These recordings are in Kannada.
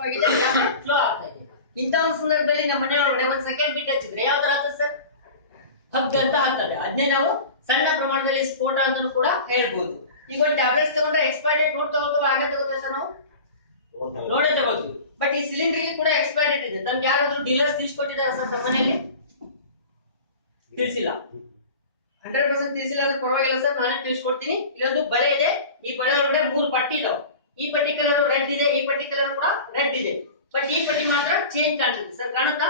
ಆಫ್ ಆಗಿದೆ, ಫ್ಲೋ ಆಗ್ತಾ ಇದೆ. ಇಂತ ಒಂದು ಸಂದರ್ಭದಲ್ಲಿ ನಮ್ಮ ಮನೆ ಒಳಗಡೆ ಒಂದು ಸೆಕೆಂಡ್ ಬಿಟ್ ಹಚ್ಚಿದ್ರೆ ಯಾವ ತರ ಆಗ್ತದೆ ಸರ್? ಹಬ್ ಅಂತ ಆಗ್ತದೆ. ಅದನ್ನೇ ನಾವು ಸಣ್ಣ ಪ್ರಮಾಣದಲ್ಲಿ ಸ್ಫೋಟ ಅಂತ ಕೂಡ ಹೇಳ್ಬೋದು. ಈಗ ಒಂದು ಟ್ಯಾಬ್ಲೆಟ್ಸ್ ತಗೊಂಡ್ರೆ ಎಕ್ಸ್ಪೈರಿ ಡೇಟ್ ನೋಡ್ ತಗೋತೀವಿ, ಆಗ ತಗೋತೀವಿ ಸರ್ ನಾವು ನೋಡೇ ತಗೋತೀವಿ. ಬಟ್ ಈ ಸಿಲಿಂಡರ್ ಗೆ ಕೂಡ ಎಕ್ಸ್ಪೈರಿ ಡೇಟ್ ಇದೆ. ನಮ್ಗೆ ಯಾರಾದ್ರೂ ಡೀಲರ್ಸ್ ತಿಳಿಸ್ಕೊಟ್ಟಿದ್ದಾರೆ ಸರ್ ನಮ್ಮ ಮನೆಯಲ್ಲಿ? ತಿಳಿಸಿಲ್ಲ. 100% ತಿಳಿಸಿಲ್ಲ ಅಂದ್ರೆ ಪರವಾಗಿಲ್ಲ ಸರ್, ನಾನೇ ತಿಳಿಸ್ಕೊಡ್ತೀನಿ. ಇಲ್ಲೊಂದು ಬಳೆ ಇದೆ, ಈ ಬಳೆ ಒಳಗಡೆ 3 ಪಟ್ಟಿ ಇದಾವೆ. ಈ ಪಟ್ಟಿ ಕಲರ್ ರೆಡ್ ಇದೆ, ಈ ಪಟ್ಟಿ ಕಲರ್ ಕೂಡ ರೆಡ್ ಇದೆ. ಬಟ್ ಈ ಪಟ್ಟಿ ಮಾತ್ರ ಚೇಂಜ್ ಕಾಣ್ತದೆ ಸರ್, ಕಾಣುತ್ತಾ?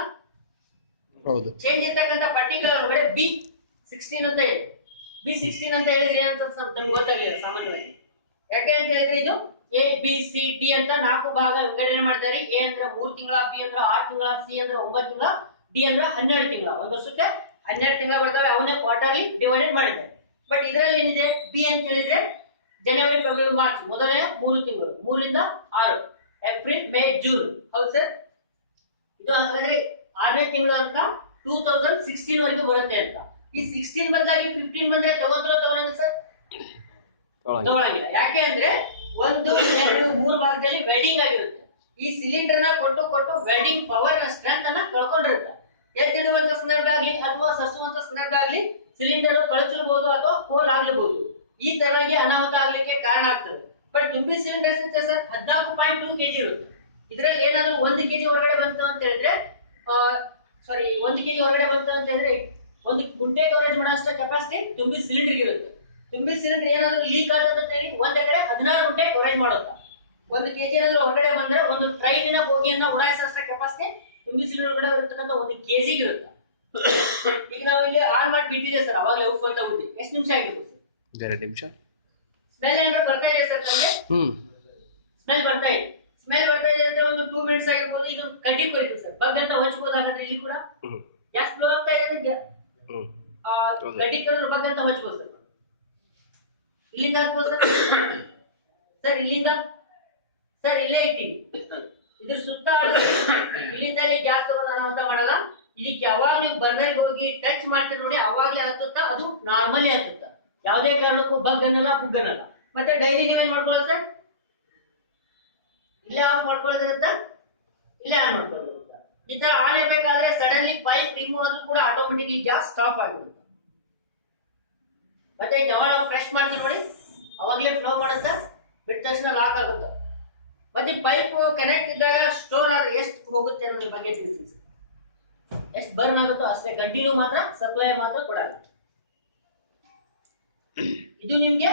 ಹೌದು. ಚೇಂಜ್ ಇರ್ತಕ್ಕಂಥ ಪಟ್ಟಿ ಕಲರ್ ಒಳಗಡೆ B16 ಅಂತ ಇದೆ. B16 ಅಂತ ಹೇಳಿದ್ರೆ ಏನಂತ ನಮ್ಗೆ ಗೊತ್ತಾಗಲಿಲ್ಲ ಸಾಮಾನ್ಯವಾಗಿ. ಯಾಕೆ ಅಂತ ಹೇಳಿದ್ರೆ ಇದು ABCD ಅಂತ 4 ಭಾಗ ವಿಂಗಡಣೆ ಮಾಡಿದ್ದಾರೆ. A ಅಂದ್ರೆ 3 ತಿಂಗಳ, B ಅಂದ್ರೆ 6 ತಿಂಗಳ, C ಅಂದ್ರೆ 9 ತಿಂಗಳ, D ಅಂದ್ರೆ 12 ತಿಂಗಳ. ಒಂದು ವರ್ಷಕ್ಕೆ 12 ತಿಂಗಳ ಬರ್ತವೆ. ಅವನೇ ಕ್ವಾರ್ಟರ್ಲಿ ಡಿವೈಡೆಡ್ ಮಾಡಿದ್ದಾರೆ. ಬಟ್ ಇದರಲ್ಲಿ ಏನಿದೆ B ಅಂತ ಹೇಳಿದ್ರೆ ಜನವರಿ ಫೆಬ್ರವರಿ ಮಾರ್ಚ್ ಮೊದಲನೇ 3 ತಿಂಗಳು, 3 ರಿಂದ 6, ಏಪ್ರಿಲ್ ಮೇ ಜೂನ್. ಹೌದು ಸರ್. ಇದು ಹಾಗಾದ್ರೆ 6ನೇ ತಿಂಗಳು ಅಂತ 2016 ವರೆಗೂ ಬರುತ್ತೆ ಅಂತ. ಈ 16 ಬದಲಾಗಿ 15 ಬಂದ್ರೆ ತಗೊಂಡ್ರೆ ಸರ್ ತಗೊಳಂಗಿಲ್ಲ. ಯಾಕೆ ಅಂದ್ರೆ 1, 2, 3 ಭಾಗದಲ್ಲಿ ವೆಲ್ಡಿಂಗ್ ಆಗಿರುತ್ತೆ. ಈ ಸಿಲಿಂಡರ್ ನ ಕೊಟ್ಟು ಕೊಟ್ಟು ವೆಲ್ಡಿಂಗ್ ಪವರ್ ಸ್ಟ್ರೆಂತ್ ಅನ್ನ ಕಳ್ಕೊಂಡಿರುತ್ತೆ. ಎತ್ತಿಡುವಂತ ಸಂದರ್ಭ ಆಗಲಿ ಅಥವಾ ಸಸುವಂತ ಸಂದರ್ಭ ಆಗಲಿ ಸಿಲಿಂಡರ್ ಕಳಚಿರಬಹುದು ಅಥವಾ ಹೋಲ್ ಆಗಬಹುದು. ಈ ತರನಾಗಿ ಅನಾಹುತ ಆಗ್ಲಿಕ್ಕೆ ಕಾರಣ ಆಗ್ತದೆ. ಬಟ್ ತುಂಬಿ ಸಿಲಿಂಡರ್ ಇರುತ್ತೆ ಸರ್ 14.2 kg ಇರುತ್ತೆ. ಇದರಲ್ಲಿ ಏನಾದ್ರು 1 kg ಹೊರಗಡೆ ಬಂತು ಅಂತ ಹೇಳಿದ್ರೆ ಸಾರಿ 1 kg ಹೊರಗಡೆ ಬಂತು ಅಂತ ಹೇಳಿದ್ರೆ ಒಂದು ಕುಂಟೆ ಕವರೇಜ್ ಮಾಡೋಷ್ಟು ಕೆಪಾಸಿಟಿ ತುಂಬಿ ಸಿಲಿಂಡರ್ ಇರುತ್ತೆ. ತುಂಬಿ ಸಿಲಿಂಡರ್ ಏನಾದ್ರು ಲೀಕ್ ಆಗುತ್ತೆ ಅಂತ ಹೇಳಿ ಒಂದ್ ಕಡೆ 16 ಗುಂಟೆ ಕವರೇಜ್ ಮಾಡುತ್ತೆ. 1 kg ಏನಾದ್ರು ಹೊರಗಡೆ ಬಂದ್ರೆ ಒಂದು ಟ್ರೈನಿನ ಬೋಗಿಯನ್ನ ಉಡಾಯಿಸೋ ಕೆಪಾಸಿಟಿ ತುಂಬಿ ಸಿಲಿಂಡರ್ ಒಳಗಡೆ ಇರತಕ್ಕಂತ 1 kg ಇರುತ್ತೆ. ಈಗ ನಾವು ಇಲ್ಲಿ ಆನ್ ಮಾಡಿ ಬಿಟ್ಟಿದೆ ಸರ್, ಅವಾಗಲೇ ಉಫ್ ಅಂತ ಉದ್ದಿ. ಎಷ್ಟು ನಿಮಿಷ ಆಗಿರುತ್ತೆ ಸರ್? 2 ನಿಮಿಷ. ಸ್ಮೆಲ್ ಏನಾದ್ರು ಬರ್ತಾ ಇದೆ ಸರ್ ತಮಗೆ? ಸ್ಮೆಲ್ ಬರ್ತಾ ಇದೆ. ಸ್ಮೆಲ್ ಬರ್ತಾ ಇದೆ ಅಂದ್ರೆ ಒಂದು 2 ಮಿನಿಟ್ಸ್ ಆಗಿರ್ಬೋದು. ಈಗ ಕಡ್ಡಿ ಕೊಯ್ತು ಸರ್, ಬಗ್ ಅಂತ ಹೊಚ್ಬೋದಾಗತ್ತೆ. ಇಲ್ಲಿ ಕೂಡ ಗ್ಯಾಸ್ ಫ್ಲೋ ಆಗ್ತಾ ಇದೆ ಅಂದ್ರೆ ಕಡ್ಡಿ ಕಡಿದ್ರೆ ಬಗ್ ಅಂತ ಹೊಚ್ಬೋದು ಸರ್. ಇಲ್ಲಿಂದ ಹಾಕ್ಬೋದು ಸರ್. ಸರ್ ಇಲ್ಲಿಂದ ಸರ್ ಇಲ್ಲೇ ಇಟ್ಟಿನಿ, ಇದ್ರ ಸುತ್ತ ಇಲ್ಲಿಂದ ಗ್ಯಾಸ್ ತಗೊಂಡು ಅನಾಹುತ ಮಾಡಲ್ಲ. ಇದಕ್ಕೆ ಯಾವಾಗ ನೀವು ಬರ್ನರ್ಗೆ ಹೋಗಿ ಟಚ್ ಮಾಡ್ತೀರಿ ನೋಡಿ, ಅವಾಗ್ಲೇ ಹತ್ತುತ್ತಾ, ಅದು ನಾರ್ಮಲಿ ಹತ್ತುತ್ತಾ. ಯಾವುದೇ ಕಾರಣಕ್ಕೂ ಬಗ್ ಅನ್ನಲ್ಲ, ಹುಗ್ ಅನ್ನಲ್ಲ. ಮತ್ತೆ ಡೈಲಿ ನೀವೇನ್ ಮಾಡ್ಕೊಳ್ಳೋದು ಸರ್? ಇಲ್ಲೇ ಆಫ್ ಮಾಡ್ಕೊಳ್ಳೋದಿರುತ್ತ, ಇಲ್ಲೇ ಆನ್ ಮಾಡ್ಕೊಳ್ಳೋದಿರುತ್ತ. ಈ ತರ ಆನ್ ಇರ್ಬೇಕಾದ್ರೆ ಸಡನ್ಲಿ ಪೈಪ್ ರಿಮೂವ್ ಆದ್ರೂ ಕೂಡ ಆಟೋಮೆಟಿಕ್ಲಿ ಗ್ಯಾಸ್ ಸ್ಟಾಪ್ ಆಗಿರುತ್ತೆ. ಮತ್ತೆ ಯಾವಾಗ ನಾವು ಫ್ರೆಶ್ ಮಾಡ್ತೀವಿ ನೋಡಿ, ಅವಾಗಲೇ ಫ್ಲೋ ಮಾಡುತ್ತೆ, ಬಿಟ್ಟ ತಕ್ಷಣ ಲಾಕ್ ಆಗುತ್ತೆ. ಮತ್ತೆ ಪೈಪ್ ಕನೆಕ್ಟ್ ಇದ್ದಾಗ ಸ್ಟೋರ್ ಆದ್ರೆ ಎಷ್ಟು ಹೋಗುತ್ತೆ ಅನ್ನೋದ್ರ ಬಗ್ಗೆ ತಿಳಿಸಿ ಸರ್. ಎಷ್ಟು ಬರ್ನ್ ಆಗುತ್ತೋ ಅಷ್ಟೇ ಕಂಟಿನ್ಯೂ ಮಾತ್ರ ಸಪ್ಲೈ ಮಾತ್ರ ಕೊಡಲ್ಲ. ಇದು ನಿಮ್ಗೆ